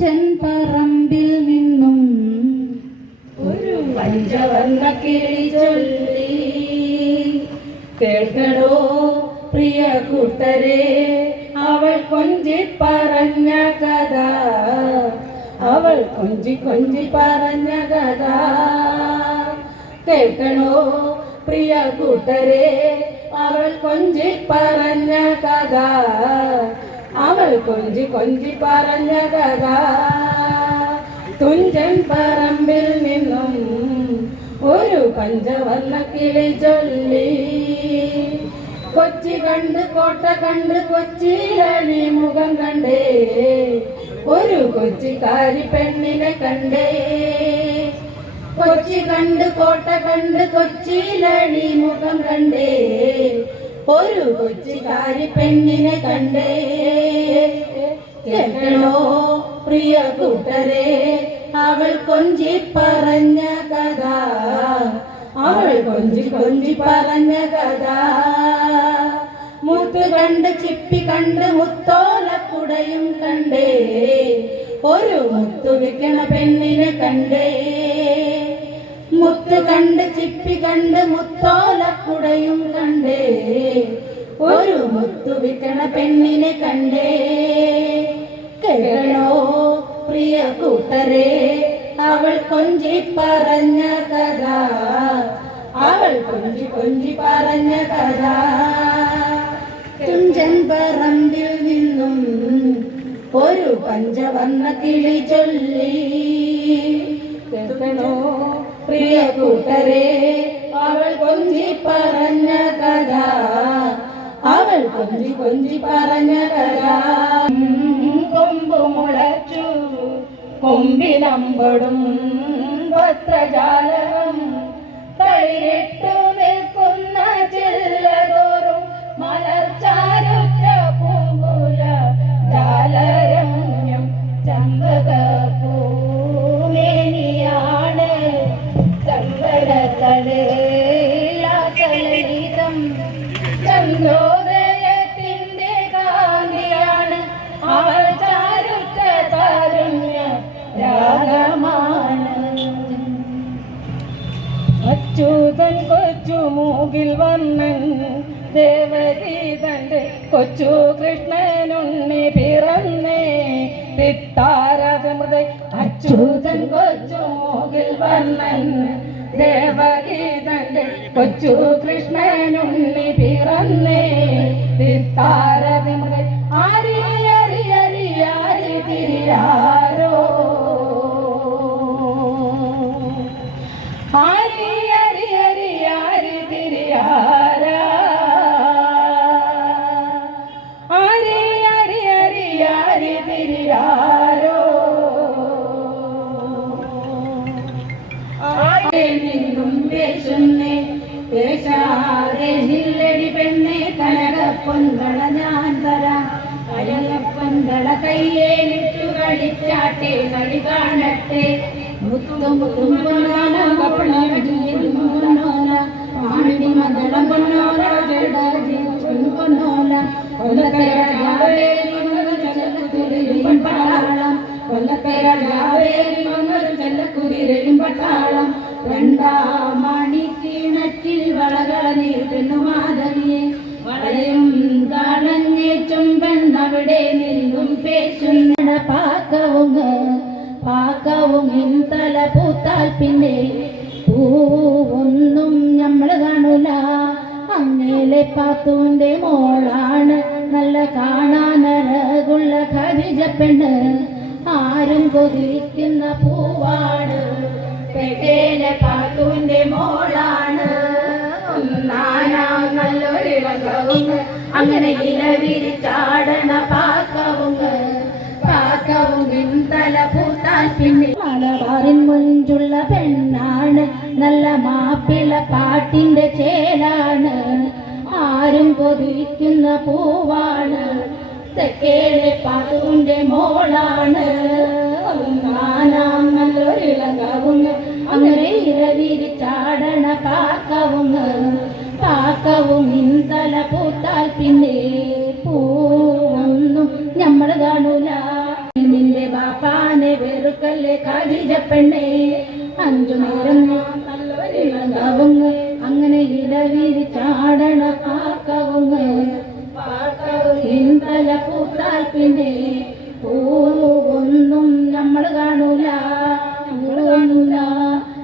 തുഞ്ചൻ പറമ്പിൽ നിന്നും ഒരു പഞ്ചവർണ്ണ കിളി ചൊല്ലി. കേൾക്കണോ പ്രിയ കൂട്ടരെ, അവൾ കൊഞ്ചി പറഞ്ഞ കഥ, അവൾ കൊഞ്ചി കൊഞ്ചി പറഞ്ഞ കഥ. കേൾക്കണോ പ്രിയ കൂട്ടരെ, അവൾ കൊഞ്ചി പറഞ്ഞ കഥ, അവൾ കൊഞ്ചി കൊഞ്ചി പറഞ്ഞ കഥ. തുഞ്ചൻ പറമ്പിൽ നിന്നും ഒരു പഞ്ചവർണ്ണ കിളി ചൊല്ലി. കൊച്ചി കണ്ട് കോട്ട കണ്ട് കൊച്ചിയിലണി മുഖം കണ്ടേ, ഒരു കൊച്ചിക്കാരി പെണ്ണിനെ കണ്ടേ. കൊച്ചി കണ്ട് കോട്ട കണ്ട് കൊച്ചിയിലണി മുഖം കണ്ടേ, ഒരു കൊച്ചിക്കാരി പെണ്ണിനെ കണ്ടേ. കേൾക്കണോ പ്രിയ കൂട്ടരെ, അവൾ കൊഞ്ചി പറഞ്ഞ കഥ, അവൾ കൊഞ്ചി കൊഞ്ചി പറഞ്ഞ കഥ. മുത്ത് കണ്ട് ചിപ്പി കണ്ട് മുത്തോലക്കുടയും കണ്ടേ, ഒരു മുത്തു വിൽക്കണ പെണ്ണിനെ കണ്ടേ. മുത്ത് കണ്ട് ചിപ്പി കണ്ട് മുത്തോലക്കുടയും കണ്ടേ, ഒരു മുത്തു വിൽക്കണ പെണ്ണിനെ കണ്ടേ. കേൾക്കണോ പ്രിയ കൂട്ടരെ, അവൾ കൊഞ്ചി പറഞ്ഞ കഥ, അവൾ കൊഞ്ചി കൊഞ്ചി പറഞ്ഞ കഥ. തുഞ്ചൻ പറമ്പിൽ നിന്നും ഒരു പഞ്ചവർണ്ണ കിളി ചൊല്ലി. കേൾക്കണോ പ്രിയ കൂട്ടരെ, അവൾ കൊഞ്ചി പറഞ്ഞ കഥ, അവൾ കൊഞ്ചി കൊഞ്ചി പറഞ്ഞ കഥ. കൊമ്പു മുളച്ചു കൊമ്പിലമ്പടും വസ്ത്രജാലകം, തളിരിട്ടു നിൽക്കുന്ന ചില്ലതോറും മലർച്ചാരുറ്റ പൂങ്കുല ജാലരമ്യം ചമ്പകപ്പൂമേനിയാണ്. ചമ്പരത്തളിതം ചന്ദ്രോദയത്തിന്റെ കാന്തിയാണ്, അവൾ ചാരുറ്റ താരുണ്യ രാഗമാണ്. അച്യുതൻ കൊച്ചു മൂകിൽ വന്നൻ ദേവഗീതന്റെ കൊച്ചു കൃഷ്ണനുണ്ണി പിറന്നേ. പിത്താരമൃത അച്യുതൻ കൊച്ചു മൂകിൽ വന്നൻ ദേവഗീതന്റെ കൊച്ചു കൃഷ്ണനുണ്ണി പിറന്നേ. പിത്താരമൃത ആരി അരി അരി ആരി തിരിയാരോ, ആരി അരി അരി ആരി തിരിയാരാ, ആരി അരി അരി ആരി തിരിയാരോ. ആരെ നിന്നും പേശുന്നേ പേശാതെ നില്ലടി പെണ്ണെ, കനകപ്പൊന്തള ഞാൻ തരാം. അയലപ്പൊന്തള കയ്യേലിട്ടു കളിച്ചാട്ടെ കളി കാണട്ടെ. മുത്തും മുത്തും പൊന്നോന പൊന്നോന ആണ്ടി മംഗളം പൊന്നോന പൊന്നോന. കൊല്ലക്കര രാവേരി വന്നൊരു ചെല്ലക്കുതിരയും പട്ടാളം, കൊല്ലക്കര രാവേരി വന്നൊരു ചെല്ലക്കുതിരയും പട്ടാളം. രണ്ടാം മണിക്കിണറ്റിൽ വളകള നീട്ടുന്നു മാധവിയെ, വളയും കാണഞ്ഞേ ചുംബന്നവിടെ നിന്നും പേശുന്ന പാക്കവുങ്ങ്. പാക്കവുങ്ങിൻ തല പൂത്താൽ പിന്നെ പൂവൊന്നും ഞമ്മള് കാണൂല. അങ്ങേലെ പാത്തൂന്റെ മോളാണ് നല്ല കാണാനഴകുള്ള ഖദീജ പെണ്ണ്, ആരും കൊതിക്കുന്ന പൂവാണ്. പേട്ടേലെ പാത്തൂന്റെ മോളാണ് ഒന്നാനാം നല്ലൊരിളകവുങ്ങ്. അങ്ങനെ ഇല വിരിച്ചാടണ പാക്കവുങ്ങ്. പാക്കവുങ്ങിൻ തല പൂത്താൽ പിന്നെ മലബാറിൻ മുഞ്ചുള്ള പെണ്ണാണ്, നല്ല മാപ്പിള പാട്ടിന്റെ ചേലാണ്, ആരും കൊതിക്കുന്ന പൂവാണ്. തെക്കേലെ പാത്തൂന്റെ മോളാണ് ഒന്നാനാം നല്ലൊരിളകവുങ്ങ്. അങ്ങനെ ഇല വിരിച്ചാടണ പാക്കവുങ്ങ്. പാക്കവുങ്ങിൻ തല പൂത്താൽ പിന്നെ പൂവൊന്നും ഞമ്മള് കാണൂല. നിന്റെ ബാപ്പാ കണ്ടല്ലേ ഖദീജ പെണ്ണേ അഞ്ചു നേരം നല്ലവരിളങ്ങവുങ്ങ് അങ്ങനെ ഇടവിരി ചാടണ പാക്കവുങ്ങ് ഇന്തല പൂത്താൽ പിന്നെ പൂവൊന്നും നമ്മൾ കാണൂല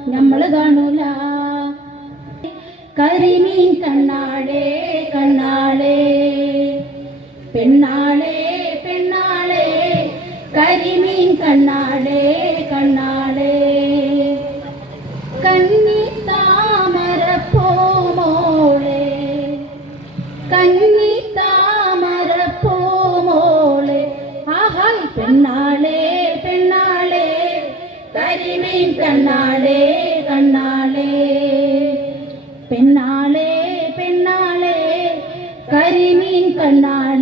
നമ്മൾ കാണൂല കരിമീൻ കണ്ണാടേ കണ്ണാടേ പെണ്ണാളേ പെണ്ണാളേ കരിമീൻ കണ്ണാടേ കണ്ണാടേ കന്നി താമരപ്പൂമോളെ കന്നി താമരപ്പൂമോളെ ആഹായ് പെണ്ണാളേ പെണ്ണാളേ കരിമീൻ കണ്ണാടേ കണ്ണാടേ പെണ്ണാളേ പെണ്ണാളേ കരിമീൻ കണ്ണാടേ